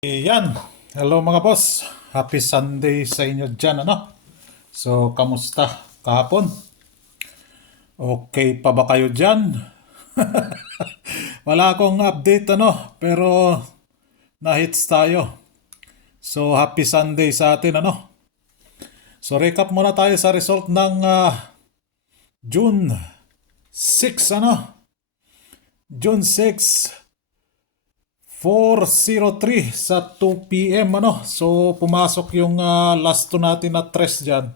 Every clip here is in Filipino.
Yan. Hello mga boss. Happy Sunday sa inyo dyan, ano? So, kamusta kahapon? Okay pa ba kayo dyan? Wala akong update, ano? Pero, na-hits tayo. So, happy Sunday sa atin, ano? So, recap muna tayo sa result ng June 6, ano? June 6, 4:03 sa 2 p.m. ano. So pumasok yung last two natin na tres dyan.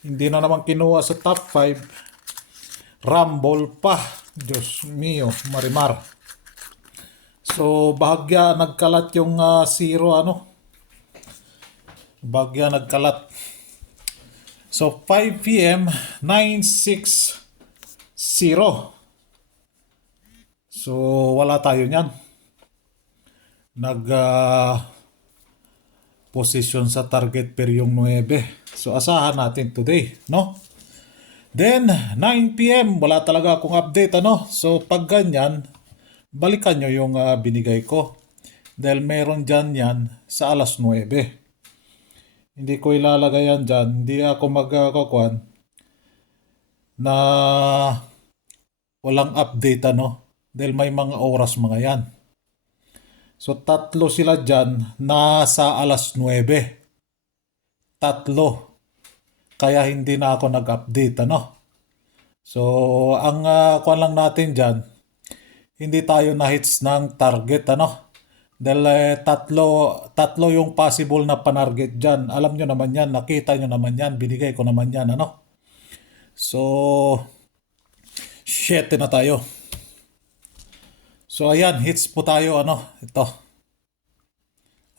Hindi na naman kinuha sa top 5. Rumble pa. Diyos mio, marimar. So bahagya nagkalat yung zero ano. Bahagya nagkalat. So 5 p.m. 960. So wala tayo niyan. Nag position sa target per yung 9. So asahan natin today, no? Then 9 p.m. wala talaga akong update, ano? So pag ganyan, balikan nyo yung binigay ko. Dahil meron dyan yan sa alas 9. Hindi ko ilalagay yan dyan. Hindi ako magkakuan na walang update, ano? Dahil may mga oras mga yan. So tatlo sila dyan nasa alas 9. Tatlo. Kaya hindi na ako nag-update, ano? So, ang kuan lang natin dyan, hindi tayo na-hits ng target, ano? Dahil tatlo yung possible na panarget dyan. Alam nyo naman yan, nakita nyo naman yan, binigay ko naman yan, ano? So, 7 na tayo. So, ayan, hits po tayo, ano? Ito.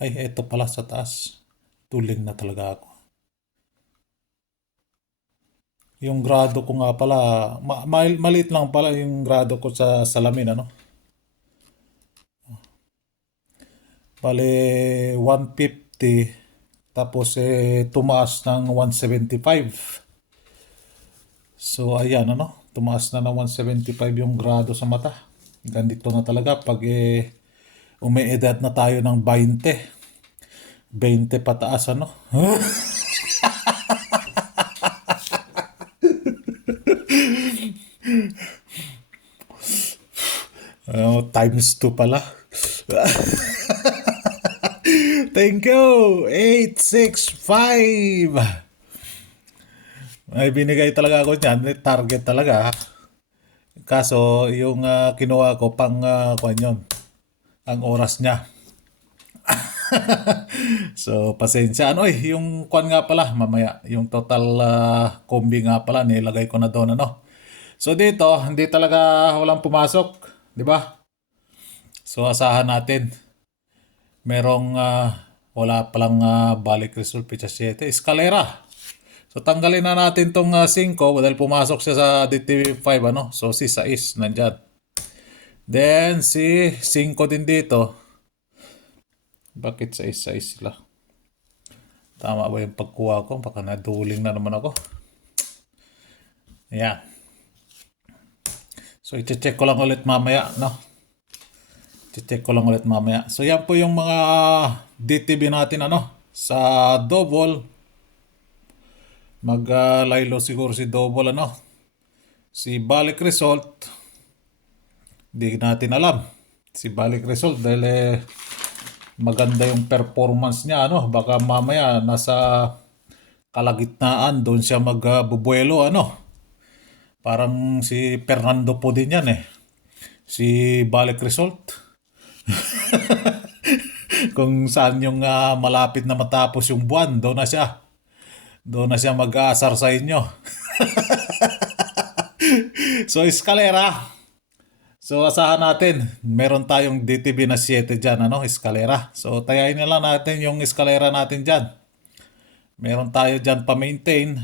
Ay, ito pala sa taas. Tuling na talaga ako. Yung grado ko nga pala, maliit lang pala yung grado ko sa salamin, ano? Bale, 150, tapos tumaas ng 175. So, ayan, ano? Tumaas na ng 175 yung grado sa mata. Ganito na talaga pag umeedad na tayo ng 20. 20 pataas, ano? Times 2 pala. Thank you! 865! Ay, binigay talaga ako niyan. May target talaga. Kaso, yung kinuha ko pang kwan yun, ang oras niya. So, pasensya. Ano yung kwan nga pala, mamaya. Yung total kombi nga pala, nilagay ko na doon, ano. So, dito, hindi talaga walang pumasok. Di ba? So, asahan natin. Merong wala palang balik result pitcha 7. Escalera. So tanggalin na natin tong 5 dahil pumasok siya sa DTV5, ano. So si 6 nandyan. Then si 5 din dito. Bakit 6 sila? Tama ba yung pagkuha ko? Baka naduling na naman ako. Ayan. So i-check ko lang ulit mamaya, no? I-check ko lang ulit mamaya. So yan po yung mga DTV natin, ano, sa double. Mag-laylo siguro si double, ano. Si balik result, di natin alam. Si balik result dahil maganda yung performance niya, ano. Baka mamaya nasa kalagitnaan doon siya magbubuelo, ano. Parang si Fernando po din yan eh. Si balik result. Kung saan yung malapit na matapos yung buwan, doon na siya. Doon na siya mag-aasar sa inyo. So, eskalera. So, asahan natin. Meron tayong DTV na 7 dyan, ano, eskalera. So, tayain na lang natin yung eskalera natin dyan. Meron tayo dyan pa-maintain.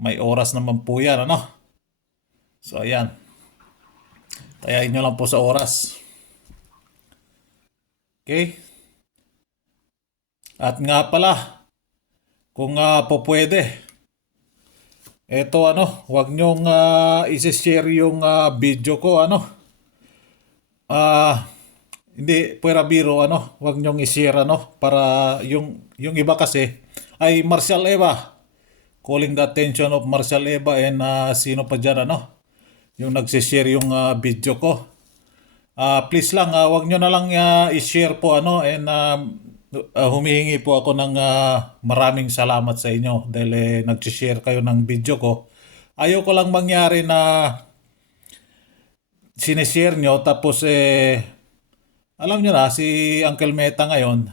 May oras naman po yan, ano. So, ayan. Tayain nyo lang po sa oras. Okay? At nga pala, kung po pwede, eto, ano, wag nyong isi-share yung video ko, ano. Hindi, pwera biro, wag nyong i-share, para yung iba kasi, ay Marshall Eva, calling the attention of Marshall Eva and sino pa dyan, yung nagsishare yung video ko. Please lang, wag nyo na lang i-share po, and humihingi po ako ng maraming salamat sa inyo dahil nagsishare kayo ng video ko. Ayaw ko lang mangyari na sinishare nyo tapos alam nyo na, si Uncle Meta ngayon,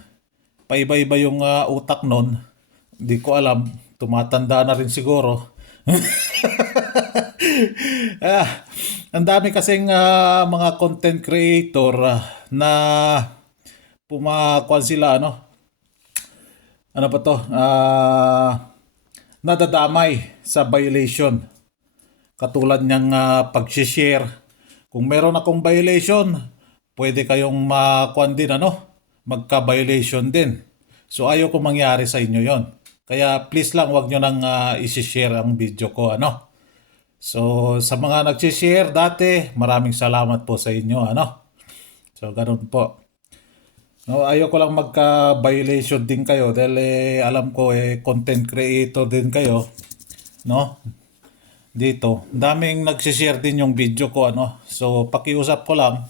paiba-iba yung utak nun. Di ko alam, tumatanda na rin siguro. Ah, ang dami kasing mga content creator na pumakuan sila, ano pa to, nadadamay sa violation. Katulad niyang pag-share. Kung meron akong violation, pwede kayong makuan din, magka-violation din. So ayaw ko mangyari sa inyo yon. Kaya please lang, wag nyo nang isi-share ang video ko, So sa mga nag-share dati, maraming salamat po sa inyo, So ganun po. No, ayaw ko lang magka-violation din kayo dahil alam ko content creator din kayo, no? Dito, daming nagsishare din yung video ko, So pakiusap ko lang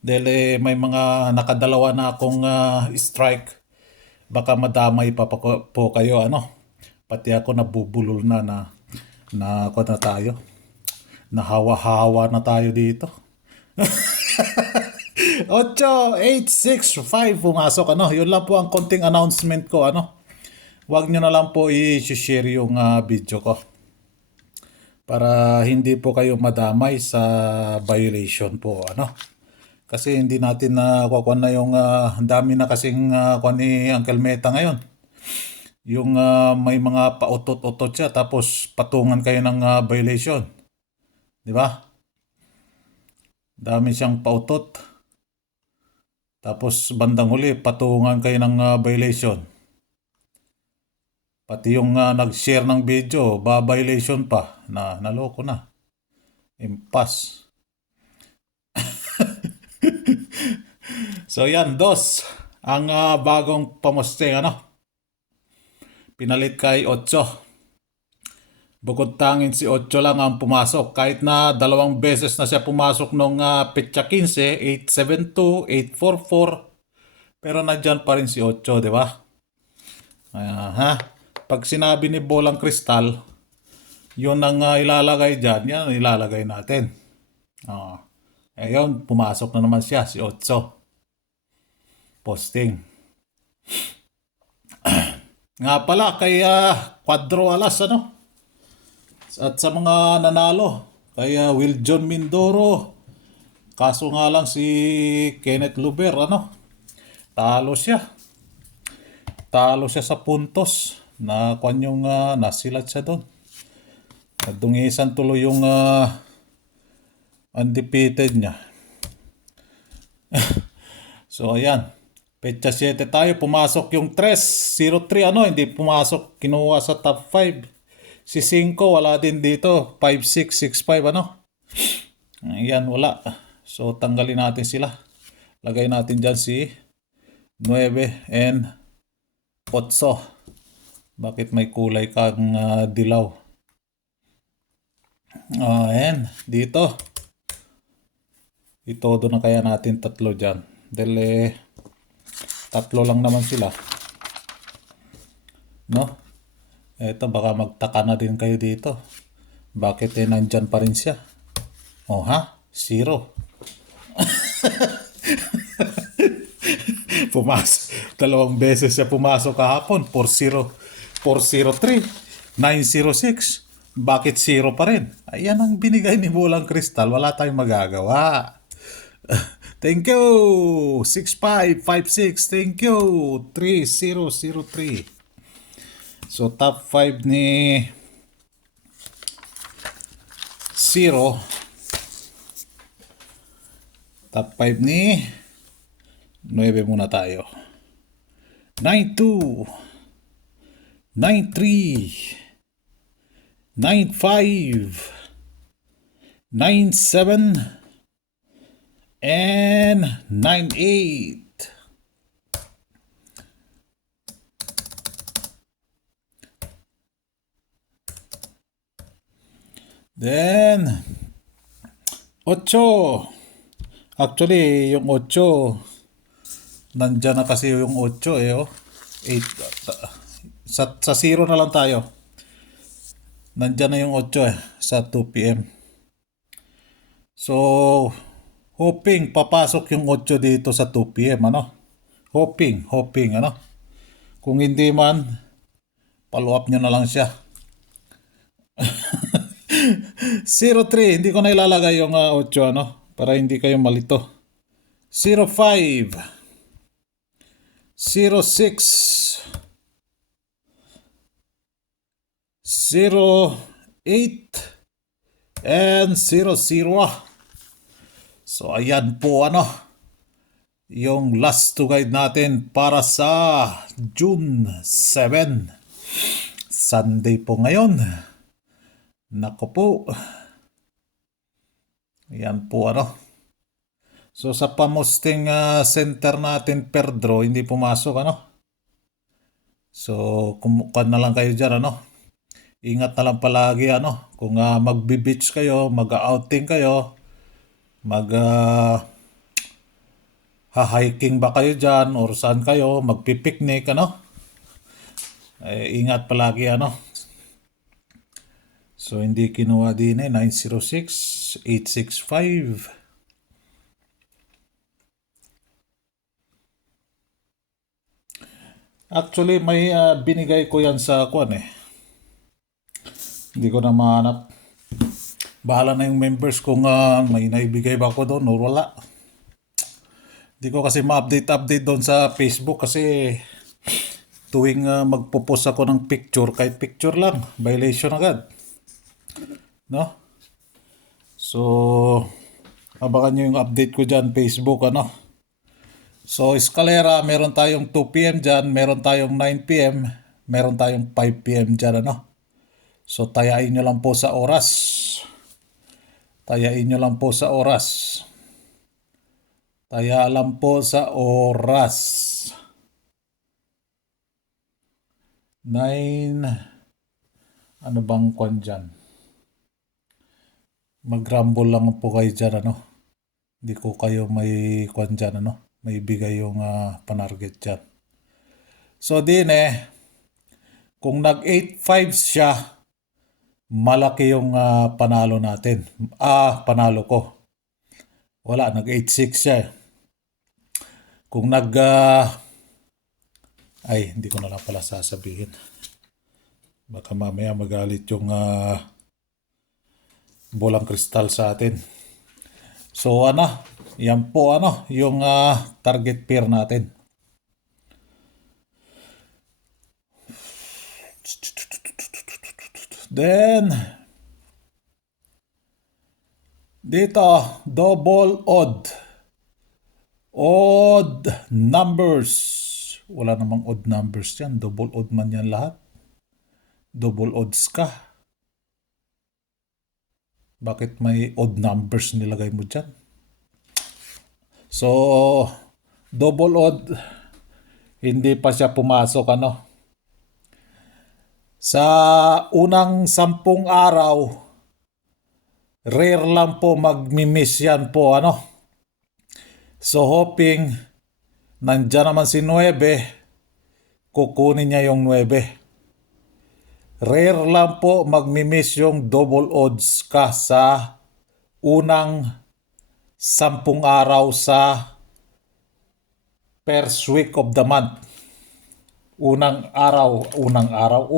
dahil may mga nakadalawa na akong strike. Baka madamay pa po kayo, Pati ako nabubulol na ako na tayo. Nahawa-hawa na tayo dito. 8, 8, 6, 5 pumasok, Yun lang po ang konting announcement ko, Huwag nyo na lang po i-share yung video ko para hindi po kayo madamay sa violation po, Kasi hindi natin na kukuha na yung dami na kasing kuha ni Uncle Meta ngayon. Yung may mga pautot-utot siya tapos patungan kayo ng violation. Di ba? Dami siyang pautot. Tapos bandang huli, patungan kayo ng violation. Pati yung nag-share ng video, violation pa. Naloko na. Impas. So yan, dos. Ang bagong pamusting, Pinalit kay 8. Bukod tangin si 8 lang ang pumasok. Kahit na 2 beses na siya pumasok nung petsa 15, 872, 844. Pero nandyan pa rin si 8, di ba? Pag sinabi ni Bolang Kristal, yun ang ilalagay dyan, yan ang ilalagay natin. Ayun, pumasok na naman siya, si 8. Posting. Nga pala, kay Quadro Alas, At sa mga nanalo, kay Will John Mindoro, kaso nga lang si Kenneth Luber, talo siya. Talo siya sa puntos. Nakuan yung nasilat siya doon. Nadungisan tuloy yung undefeated niya. So ayan. Petsa 7 tayo. Pumasok yung 3-0-3. Hindi pumasok. Kinuha sa top 5. Si 5 wala din dito. 5-6, 6-5. Ayan, wala. So tanggalin natin sila. Lagay natin dyan si 9 and 8. Bakit may kulay kang dilaw? Ayan. Dito. Itodo na kaya natin 3 dyan. Dahil 3 lang naman sila. Eto, baka magtaka na din kayo dito. Bakit nandyan pa rin siya? 0. Pumasok. 2 beses siya pumasok kahapon. 4-0. 4-0-3. 9-0-6. Bakit 0 pa rin? Ayan ang binigay ni Bolang Kristal. Wala tayong magagawa. Thank you. 6556. Thank you. 3003. So top 5 ni 0. Top 5 ni 9 muna tayo. 92. 93. 95. 97. and 9-8. Then 8. Actually, yung 8, nandyan na kasi yung 8 eh. Oh. 8. Sa 0 na lang tayo. Nandyan na yung 8 eh, sa 2 p.m. So, hoping papasok yung 8 dito sa 2 p.m. Ano? Hoping, ano? Kung hindi man, follow up nyo na lang siya. 03, hindi ko na ilalagay yung 8, ano? Para hindi kayo malito. 05, 06, 08, and 00. So, ayan po, ano? Yung last to guide natin para sa June 7. Sunday po ngayon. Nako po. Yan po, ano. So sa pamusting center natin per draw, hindi pumasok, ano. So kumukuha na lang kayo dyan, ano. Ingat na lang palagi, ano. Kung magbe-beach kayo, mag-outing kayo, ha-hiking ba kayo dyan or saan kayo, magpipiknik, ano. Ingat palagi, ano. So, hindi kinuha din 906, 865. Actually, may binigay ko yan sa kuan eh. Hindi ko na mahanap. Bahala na yung members kung may naibigay ba ako doon o wala. Hindi ko kasi ma-update doon sa Facebook kasi tuwing magpo-post ako ng picture, kahit picture lang, violation agad. No? So, abangan nyo yung update ko dyan, Facebook, ano. So, Escalera, meron tayong 2 p.m. dyan, meron tayong 9 p.m., meron tayong 5 p.m. dyan, ano. So, tayain nyo lang po sa oras. Tayain nyo lang po sa oras. Taya lang po sa oras. 9, ano bang kwan dyan? Mag-rumble lang po kayo dyan, ano. Hindi ko kayo may kwan dyan, ano. May bigay yung panarget dyan. So, din kung nag-8-5 siya, malaki yung panalo natin. Panalo ko. Wala, nag-8-6 siya eh. Kung hindi ko na lang pala sasabihin. Baka mamaya magalit yung bolang kristal sa atin. So yan po yung target pair natin. Then dito double odd numbers. Wala namang odd numbers yan. Double odd man yan lahat. Double odds ka. Bakit may odd numbers nilagay mo dyan? So, double odd, hindi pa siya pumasok, ano. Sa unang 10 araw, rare lang po magmi-miss yan po, ano. So, hoping, nandyan naman si 9, kukunin niya yung 9. Rare lang po magmi-miss yung double odds ka sa unang 10 araw sa first week of the month. Unang 10 araw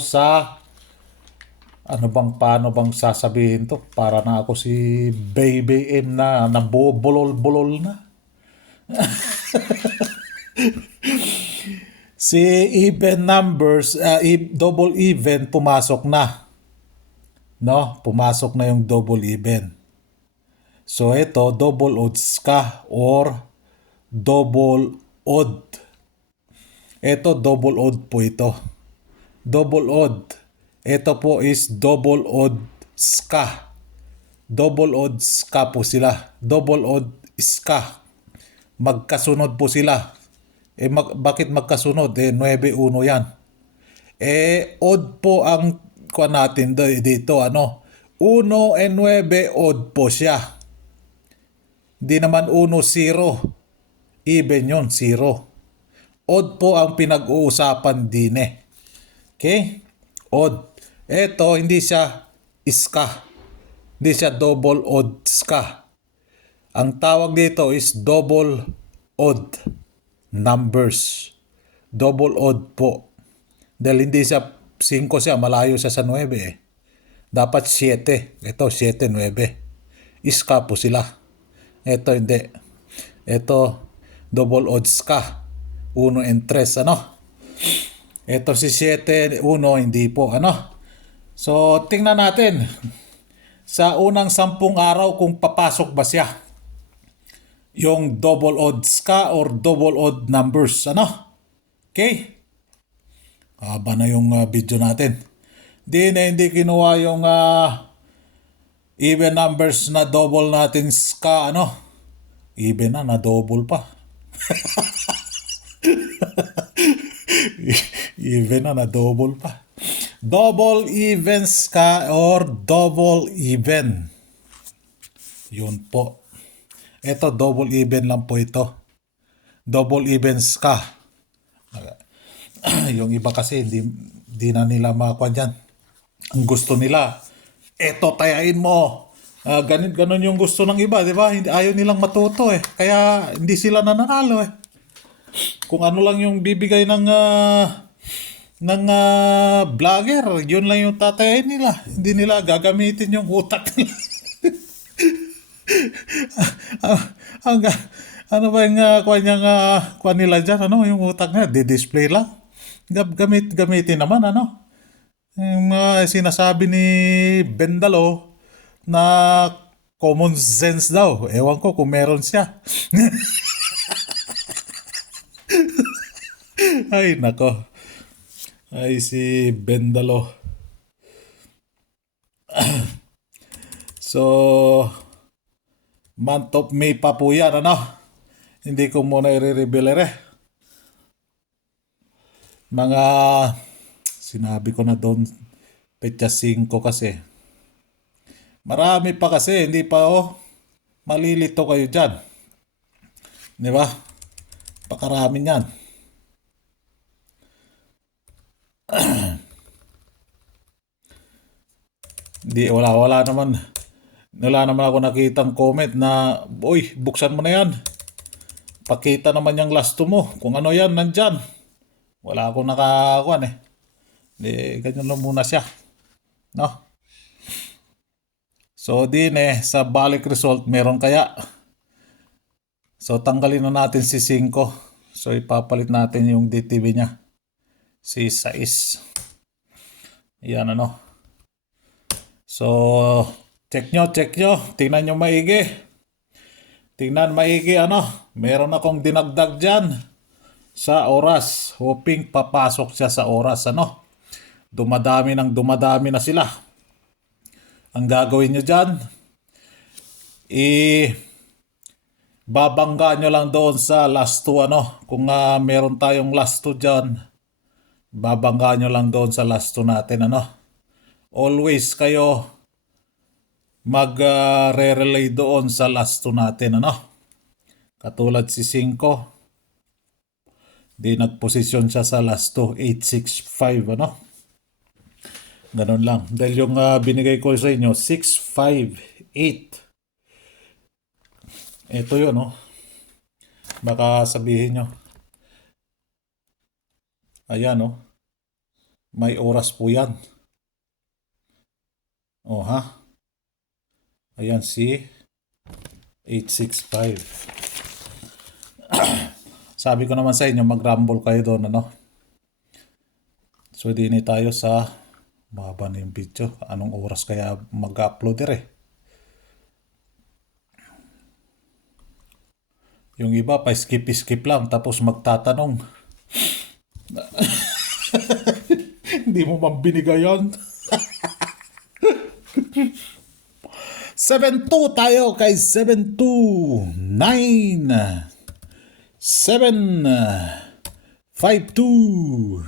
sa paano bang sasabihin to? Para na ako si Baby M na nabubulol-bulol na. Si even numbers, double even, pumasok na. No? Pumasok na yung double even. So, ito, double odds ka or double odd. Ito, double odd po ito. Double odd. Ito po is double odds ka. double odds ka po sila. Double odds ka. Magkasunod po sila. Bakit magkasunod? 9-1 yan. Odd po ang kuha natin dito, 1-9 odd po siya. Hindi naman 1-0. Even yun, 0. Odd po ang pinag-uusapan din Okay? Odd. Ito, hindi siya iska. Hindi siya double odds ka. Ang tawag dito is double odd numbers. Double odd po. Dahil hindi siya 5 siya, malayo siya sa 9 Dapat 7. Ito, 7-9. Iska po sila. Ito hindi. Ito, double odds ka. 1-3, Ito si 7-1, hindi po, So, tingnan natin. Sa unang 10 araw kung papasok ba siya. Yung double odds ka or double odd numbers, Okay? Haba na yung video natin. Hindi kinuha yung even numbers na double natin ka, Even na double pa. Even na double pa. Double evens ka or double even. Yun po. Ito, double even lang po ito. Double evens ka. Yung iba kasi, hindi na nila makakuha dyan. Ang gusto nila, eto, tayain mo. Ganon yung gusto ng iba, di ba? Ayaw nilang matuto Kaya hindi sila nananalo Kung ano lang yung bibigay ng vlogger, yun lang yung tatayain nila. Hindi nila gagamitin yung utak nila. Ano ba yung kuha nila dyan? Yung utak nila, di-display lang. Gamitin naman, Yung sinasabi ni Bendalo na common sense daw. Ewan ko kung meron siya. Ay, nako. Ay, si Bendalo. So, month of May pa po yan, Hindi ko muna i-reveal Mga, sinabi ko na doon, petsa 5 kasi. Marami pa kasi, hindi pa malilito kayo dyan. Di ba? Pakarami yan. Wala naman ako nakitang comment na, uy, buksan mo na yan. Pakita naman yung lasto mo. Kung ano yan, nandyan. Wala akong nakakuan ganyan lang muna siya. So, sa balik result, meron kaya. So, tanggalin na natin si 5. So, ipapalit natin yung DTV niya. Si 6. Yan, So, check nyo. Tingnan nyo maigi. Meron akong dinagdag dyan sa oras. Hoping papasok siya sa oras, Dumadami na sila. Ang gagawin nyo dyan, babangga nyo lang doon sa last 2, Kung meron tayong last 2 dyan, babangga nyo lang doon sa last 2 natin, Always kayo mag-relay doon sa last 2 natin, Katulad si 5, di nagposisyon siya sa last 2, 865, Ganon lang. Dahil yung binigay ko sa inyo, 658. Ito yun, Baka sabihin nyo. Ayan, may oras po yan. Ayan si 865. Sabi ko naman sa inyo, mag-rumble kayo doon, So, dini tayo sa mahaba na yung video. Anong oras kaya mag-upload Yung iba pa skip lang tapos magtatanong. Hindi mo man binigayan. 7-2 tayo kay 7-2, 9, 7, 5-2.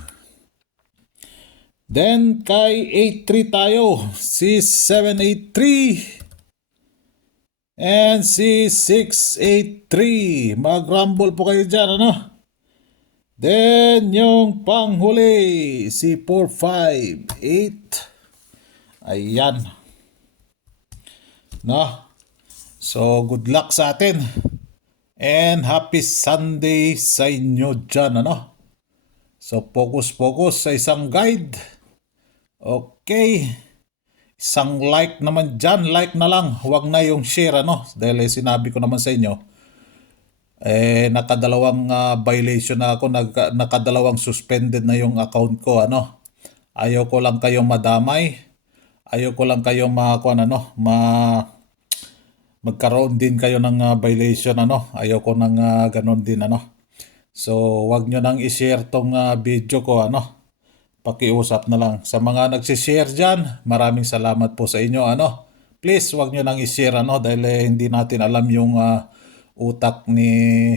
Then kay 8-3 tayo, si 7-8-3 and si 6-8-3. Mag-rumble po kayo dyan, ano? Then yung panghuli, si 4-5-8. Ayan. No? So, good luck sa atin. And happy Sunday sa inyo dyan, ano? So, focus sa isang guide. Okay. Isang like naman dyan. Like na lang. Huwag na yung share, ano? Dahil sinabi ko naman sa inyo, nakadalawang violation na ako. Nakadalawang suspended na yung account ko, ano? Ayaw ko lang kayong madamay. Ayaw ko lang kayong magkaroon din kayo ng violation, ano? Ayaw ko nang ganon din, ano? So, wag nyo nang i-share tong video ko, ano? Pakiusap na lang. Sa mga nagsishare dyan, maraming salamat po sa inyo, ano? Please, wag nyo nang i-share, ano? Dahil hindi natin alam yung utak ni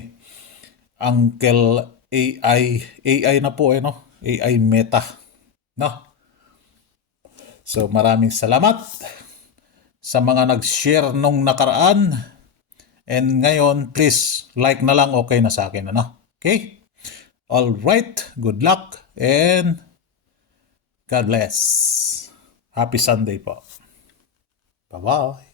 Uncle AI. AI na po, no? AI Meta, no? So, maraming salamat sa mga nag-share nung nakaraan. And ngayon, please, like na lang, okay na sa akin, ano? Okay? All right. Good luck and God bless. Happy Sunday po. Bye-bye.